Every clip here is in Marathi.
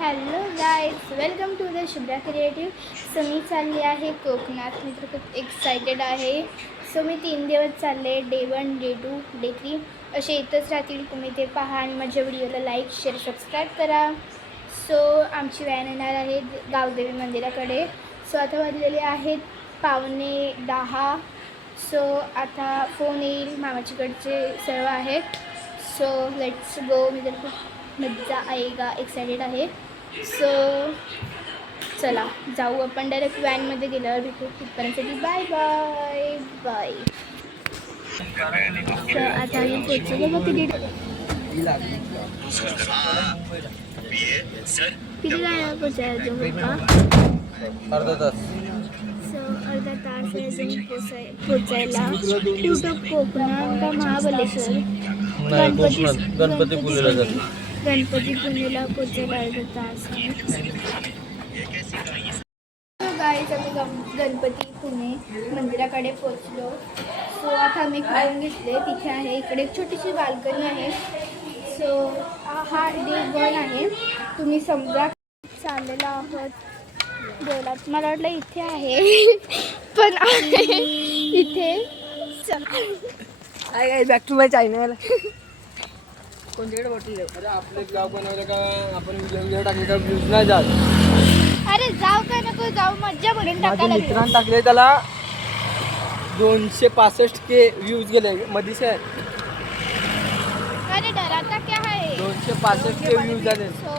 Hello guys, welcome to the Shubhra creative. So मी चालली आहे कोकणात. मी तर खूप एक्सायटेड आहे. सो मी 3 दिवस चालले. डे 1, डे 2, डे 3 असे येतच राहतील. तुम्ही ते पहा आणि माझ्या व्हिडिओला लाईक, शेअर, सबस्क्राईब करा. सो आमची व्हॅन येणार आहे गावदेवी मंदिराकडे. सो आता वाजलेले आहेत 9:45. सो आता फोन येईल. मामाचीकडचे सर्व आहेत. So let's go. मी तर खूप मज्जा आएगा, एक्सायटेड आहे. सो चला जाऊ आपण. डायरेक्ट व्हॅनमध्ये गेल्यावर भेटू. तिथपर्यंत बाय बाय बाय. तर आता आम्ही पोचलो. मग किती वेळा पोचायला अजून पप्पा? अर्धा तास. सो अर्धा तास आहे अजून पोचायला. कुठं कोकणात का महाबलेश्वर? गणपतीपुळेला जातो. गणपतीपुळेला पोचायला अर्धा तास. गाईज आम्ही गणपती पुणे मंदिराकडे पोचलो. सो आता आम्ही खाऊन घेतले. तिथे आहे इकडे एक छोटीशी बाल्कनी आहे. सो हा डे 1 आहे. तुम्ही समजा चाललेलो आहोत देवळात. मला वाटलं इथे आहे पण आहे इथे. Back to my channel. कोणत्याकडे बॉटल? अरे आपले गाव बनवलं का आपण व्हिडिओ टाकले का व्ह्यूज नाही जात. अरे जाऊ काय नको जाऊ, मज्जा म्हणून माझ्या टाकायला मित्रांनी टाकले त्याला 265K व्ह्यूज गेले मधीच आहे. अरे डराता क्या है. 265K व्ह्यूज झाले. सो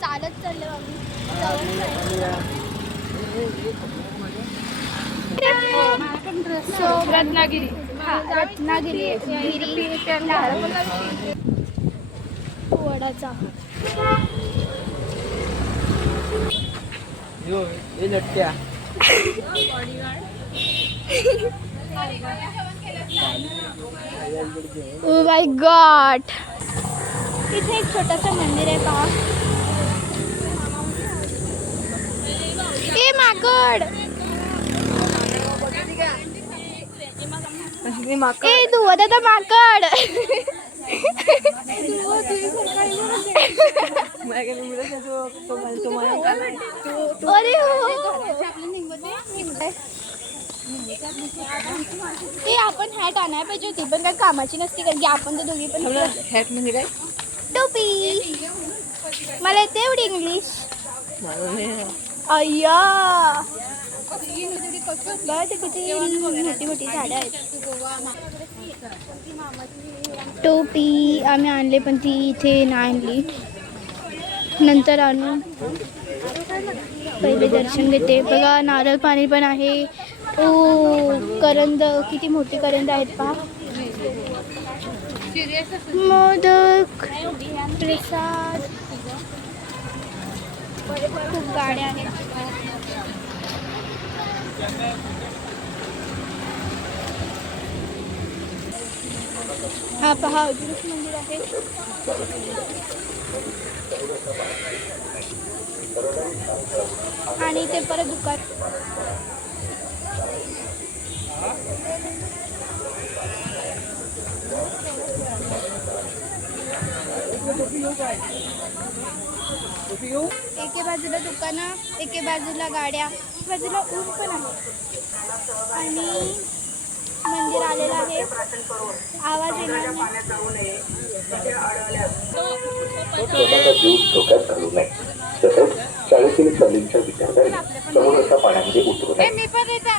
चालत चाललो आम्ही. सो रत्नागिरी. रत्नागिरी वडाचा. हे लटक्या. Oh my God. इथे एक छोटंसं मंदिर आहे पहा. ए माकड. ए तू दादा माकड. अरे ते आपण हॅट आणायला पाहिजे होती पण काय कामाची नसती कारण की आपण तर दोघी पण हॅट म्हणजे काय? टोपी. मला येते एवढी इंग्लिश. अय्या बघ किती मोठी मोठी झाडं आहेत. टोपी आम्ही आणले पण ती इथे नाही आणली. नंतर आणू. पहिले दर्शन घेते. बघा नारळ पाणी पण आहे. ओ करंद, किती मोठी करंद आहेत पहा. मोदक, प्रसाद, खूप गाड्या आहेत. हा पहा अजून मंदिर आहे. आणि ते परत दुकान. एके बाजूला दुकानं, एके बाजूला गाड्या, बाजूला ऊन पण आहे. आणि मंदिर आलेलं आहे. आवाज येणार नाही. स्वतःचा जीव धोक्यात घालू नये. तसेच शाळेतील सहलींच्या विद्यार्थ्यांनी समुद्राच्या पाण्यामध्ये उतरू नये.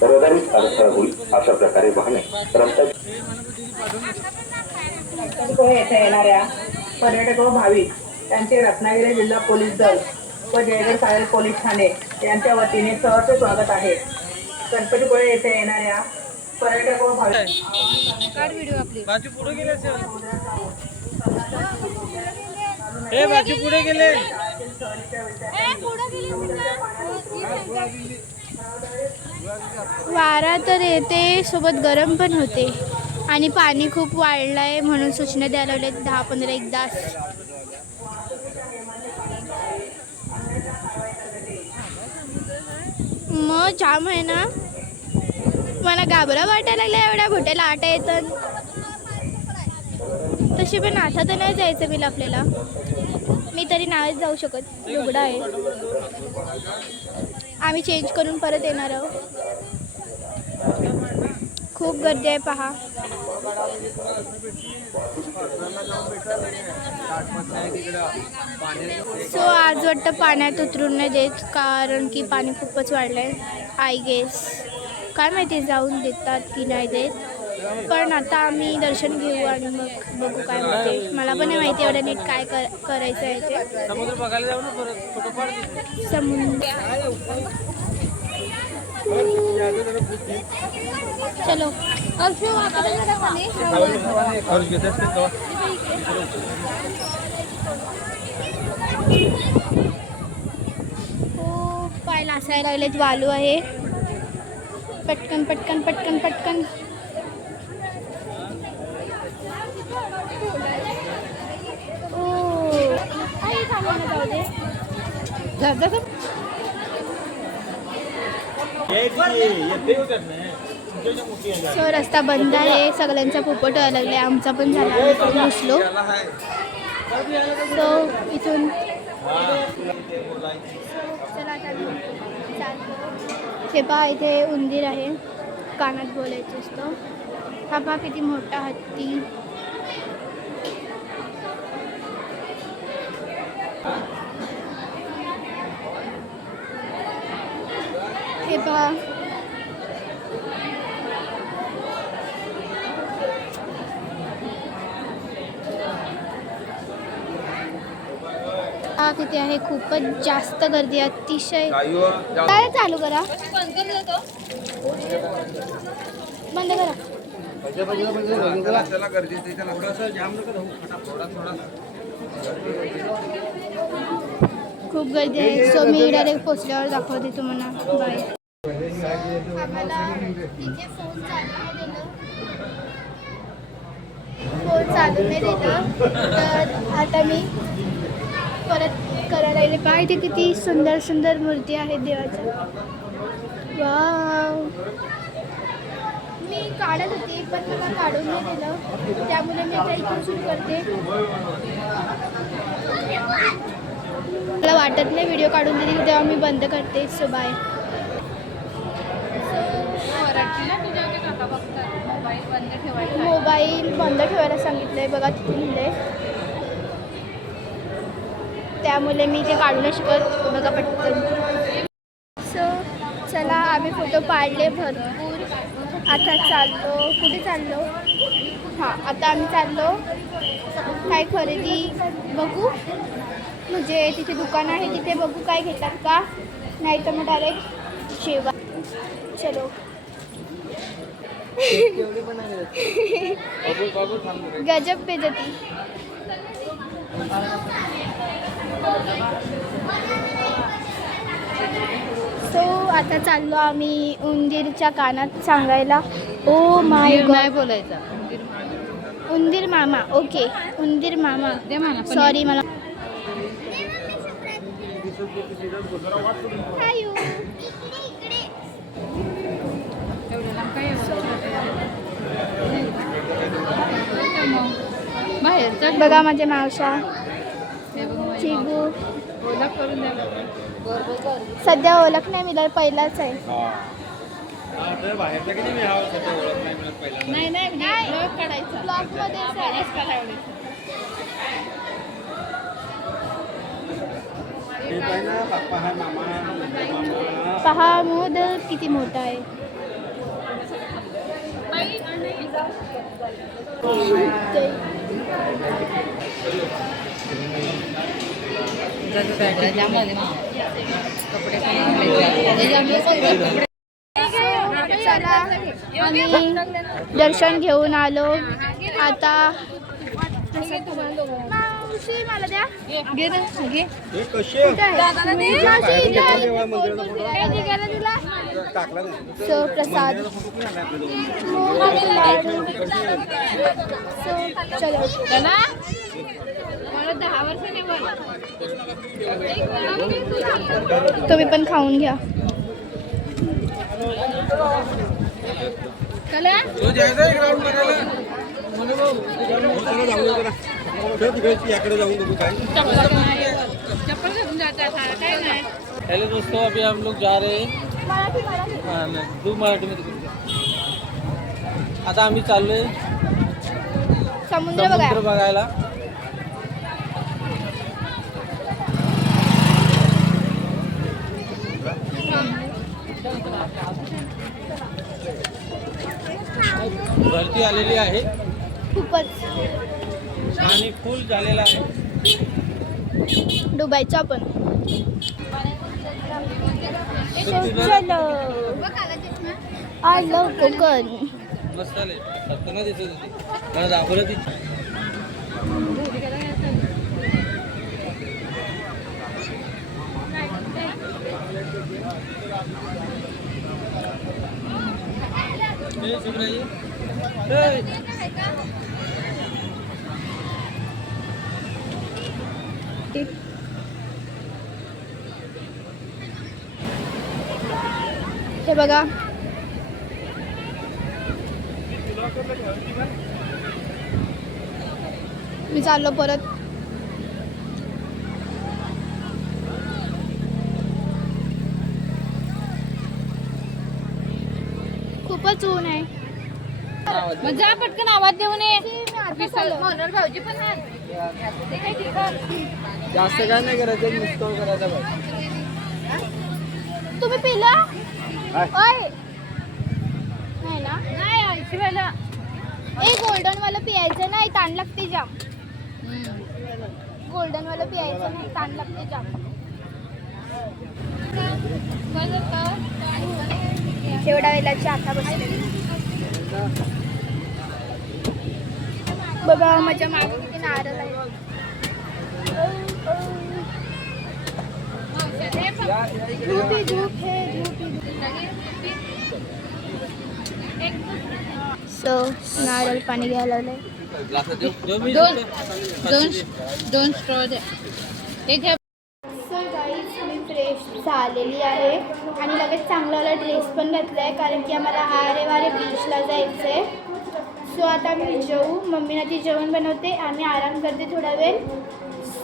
रहदारीत अडथळा होईल अशा प्रकारे वाहने येथे येणाऱ्या पर्यटक व भाविक त्यांचे रत्नागिरी जिल्हा पोलीस दल व जयगड सायल पोलीस ठाणे यांच्या वतीने सहर्ष स्वागत आहे. गणपतीपुळे येथे येणाऱ्या पर्यटक व भाविक बाजू पुढे गेले. हे बाजू पुढे गेले. वारा तर येते सोबत गरम पण होते आणि पाणी खूप वाढलं आहे म्हणून सूचना द्यायला लावले 10-15 एक तास. मग जाम आहे ना. मला घाबरा वाटायला लागल्या एवढ्या मोठ्या लाटा येतात. तशी पण आता तर नाही जायचं बिल आपल्याला. मी तरी नाहीच जाऊ शकत, लुगडं आहे. आम्ही चेंज करून परत येणार आहोत. खूप गर्दी आहे पहा. सो आज वाटतं पाण्यात उतरून नाही देत, कारण की पाणी खूपच वाढलं आहे. आय गेस काय माहिती जाऊन देतात की नाही देत. पण आता आम्ही दर्शन घेऊ आणि मग बघू काय होते. मला पण नाही माहिती एवढं नीट काय करायचं आहे ते. समुद्र बघायला जाऊ ना परत, फोटो काढ. समुद्र. चलो खूप पाय लासायला लागलेत. वालू आहे. पटकन पटकन पटकन पटकन. सो रस्ता बंद आहे. सगळ्यांचा पोपट व्हायला लागले. आमचा पण झाला. आम्ही पण घुसलो. सो इथून चला आता चालतो. हे पहा इथे उंदीर आहे. कानात बोलायचं असतं. हा पहा किती मोठा हत्ती. हे पहा हा किती आहे. खूपच जास्त गर्दी आहे. अतिशय. काय चालू करा. बंद करा. खूप गर्दी आहे. सो मी डायरेक्ट पोचल्यावर दाखवते तुम्हाला. बाय. आम्हाला तिथे फोन चालू नाही दिलं, तर आता मी परत करायला लागले. पहा इथे किती सुंदर सुंदर मूर्ती आहेत देवाच्या. वाव. मी काढत होती पण मला काढून नाही दिलं, त्यामुळे मी आता इथून सुरू करते. मला वाटत नाही व्हिडिओ काढून दिली तेव्हा मी बंद करते. So bye. मोबाईल बंद ठेवायला सांगितलंय बघा, तिथे लिहिलंय. त्यामुळे मी ते काढू नाही शकत बघा पटकन. सो चला आम्ही फोटो काढले भरपूर. आता चाललो. कुठे चाललो. हां आता आम्ही चाललो काय खरेदी बघू, म्हणजे तिथे दुकान आहे तिथे बघू काय घेतात का, नाही तर मग डायरेक्ट जेवा. चलो. गजब बेजती. सो आता चाललो आम्ही उंदीरच्या कानात सांगायला. Oh my God. नाही बोलायचं. उंदीर मामा. ओके उंदीर मामा. सॉरी मला. बघा माझ्या मावशा. चिगू. सध्या ओळख नाही मिळाली, पहिलाच आहे. नाही नाही ब्लॉग काढायचा. पहा मोद किती मोठा आहे. चला आम्ही दर्शन घेऊन आलो. आता मावशी मला द्या. सो प्रसाद. सो चलो तुम्ही पण खाऊन घ्या. हेलो दोस्तों, अभी हम लोग जा रहे हैं हाँ नाही तू मराठीमध्ये बोल. आता आम्ही चाललोय समुद्र समुद्र बघा. बघायला. भरती आलेली आहे खूपच आणि फुल झालेला आहे. डुबायचं आपण. तर तुला चलो आय लव कोकण. मस्त आले सत्ताना दिसत होती मला दाखवलं ती. ए, शुभ्राई. ए. हे बघा मी चाललो परत. खूपच ऊन आहे. मग जा पटकन आवाज देऊ नये. मी आता चाललो. भाऊजी पण जास्त काय नाही करायचं नुसतं करायचं बघ. तुम्ही पिला ओय नाही ना. नाही ऐशिवायला ए गोल्डन वाला पियायचं नाही, ताण लागते जाम. गोल्डन वाला पियायचं नाही, ताण लागते जाम. एवढा वेळाची आता बसले बघा माझ्या मागे किती नारळ आहे. धूप ही धूप है, धूप ही सो नारळ पाणी घ्यायला लागलंय. दोन स्ट्रॉ द्या. एक घ्या. सो गाईज मी फ्रेश झालेली आहे आणि लगेच चांगला ड्रेस पण घातला आहे कारण की आम्हाला आरे वारे बीचला जायचं आहे. सो आता मी जेवू. मम्मी ना ती जेवण बनवते, आम्ही आराम करते थोडा वेळ.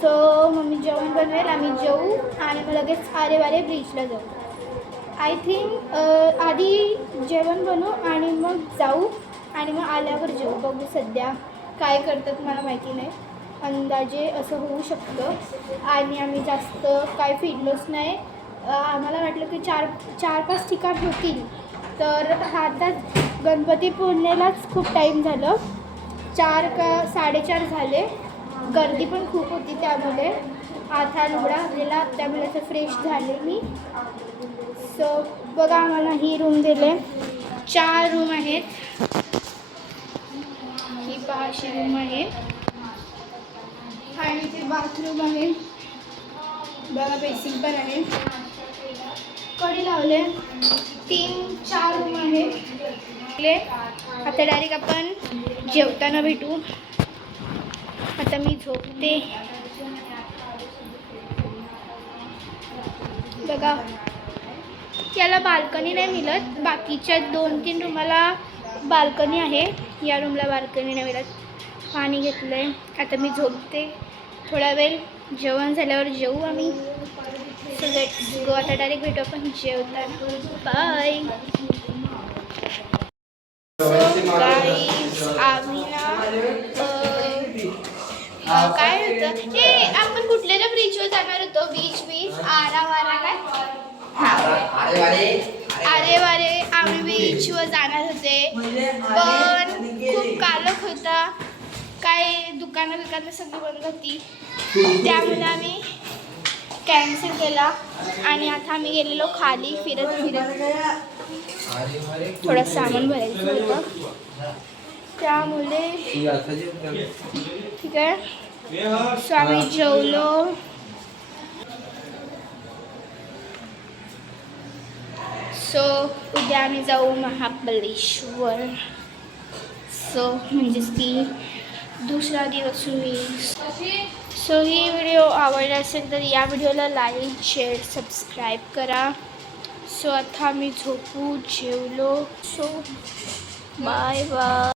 सो मम्मी जेवण बनवेल, आम्ही जेवू आणि मग लगेच आरे वारे बीचला जाऊ. आय थिंक आधी जेवण बनवू आणि मग जाऊ आणि मग आल्यावर जेवू. बघू सध्या काय करतात मला माहिती नाही, अंदाजे असं होऊ शकतं. आणि आम्ही जास्त काय फिरलोच नाही. आम्हाला वाटलं की चार पाच ठिकाण होतील, तर आता गणपतीपुळेलाच खूप टाईम झालं. 4 का 4:30 झाले. गर्दी पण खूप होती त्यामुळे आता लुगडा आपल्याला त्यामुळे असं फ्रेश झाले मी. सो बघा आम्हाला ही रूम दिले. 4 रूम आहेत. ही 5 रूम आहे आणि ते बाथरूम आहे बघा, बेसिंग पण आहे, कडी लावले. 3-4 रूम आहे. आता डायरेक्ट आपण जेवताना भेटू. आता मी झोपते. बघा याला बाल्कनी नाही मिळत, बाकीच्या 2-3 रूमाला बाल्कनी आहे, या रूमला बाल्कनी नाही मिळत. पाणी घेतलं आहे. आता मी झोपते थोडा वेळ. जेवण झाल्यावर जेवू आम्ही. So let's go. आता डायरेक्ट भेटू आपण जेवताना. बाय. गाईज आम्ही ना काय होतं हे आपण कुठल्या ब्रिजवर जाणार होतो. बीच आरावारा काय अरे वारे आम्ही बीचवर जाणार होते, पण खूप कालक होता. काय दुकानं सगळी बंद होती, त्यामुळे आम्ही कॅन्सल केला. आणि आता आम्ही गेलेलो खाली फिरत थोडं सामान भरायचं होतं, त्यामुळे ठीक आहे. सो आम्ही जेवलो. सो उद्या आम्ही जाऊ महाबळेश्वर. सो म्हणजेच की दुसरा दिवस होईल. सो ही व्हिडिओ आवडली असेल तर या व्हिडिओला लाईक शेअर सबस्क्राईब करा. सो आता आम्ही झोपू जेवलो. So bye bye.